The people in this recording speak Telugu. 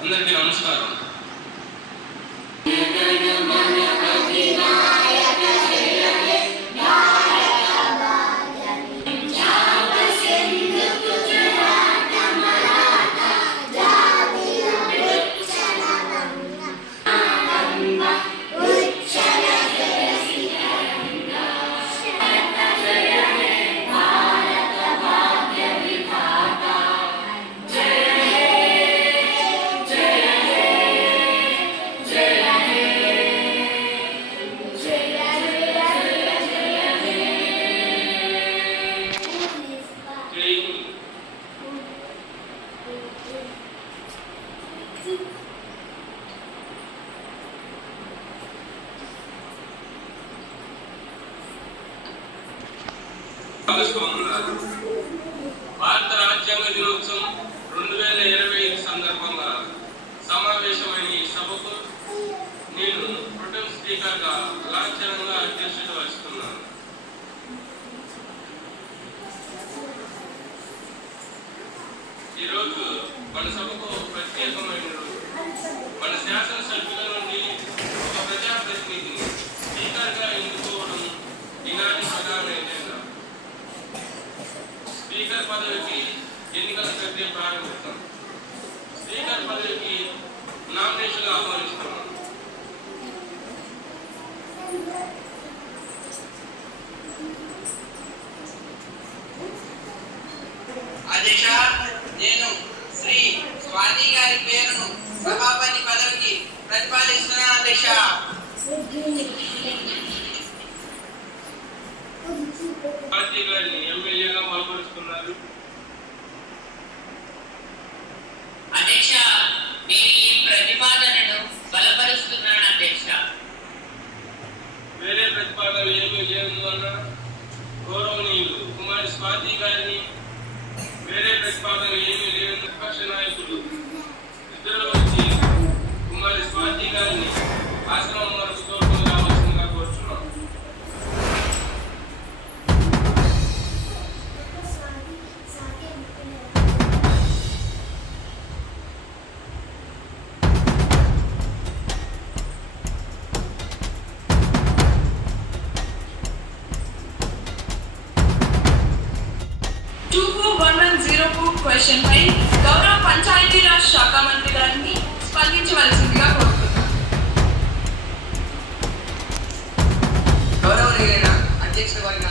అందరికీ నమస్కారం. భారత రాజ్యాంగ దినోత్సవం 2025 సందర్భంగా సమావేశమైన ఈ సభకు నేను ప్రొటెం స్పీకర్గా లాంఛనంగా అధ్యక్షత వహిస్తున్నాను. ఈరోజు మన సభకు ప్రత్యేకమైన రోజు. మన శాసనసభ్యుల నుండి ఒక ప్రజాప్రతినిధిని స్పీకర్గా ఎన్నుకోవడం ఈనాటి ప్రధాన ఎజెండా. స్పీకర్ పదవికి ఎన్నికల ప్రక్రియ ప్రారంభిస్తాం. స్పీకర్ పదవికి నామినేషన్లు ఆహ్వానిస్తున్నాం. అధ్యక్ష, నేను శ్రీ స్వాతి గారి పేరును సభాపతి పదవికి ప్రతిపాదిస్తున్నాను. అధ్యక్ష, స్వాతి గారిని ఎమ్మెల్యేగా బలపరుస్తున్నారు. అధ్యక్ష, నేను ఈ ప్రతిపాదనను బలపరుస్తున్నాను. అధ్యక్ష, వేరే ప్రతిపాదనలు ఏమీ లేనందువల్ల గౌరవనీయులు కుమారి స్వాతి గారిని, వేరే ప్రతిపాదనలు ఏమీ లేని విపక్ష నాయకులు ఇద్దరు వచ్చి కుమారి స్వాతి గారిని ఆశ్రమం వరకు తోడుకొని రావాల్సిందిగా కోరుతున్నాం. క్వశ్చన్ పై గౌరవ పంచాయతీరాజ్ శాఖ మంత్రి గారిని స్పందించవలసిందిగా కోరుతున్నాను. గౌరవనీయులైన అధ్యక్ష వర్గ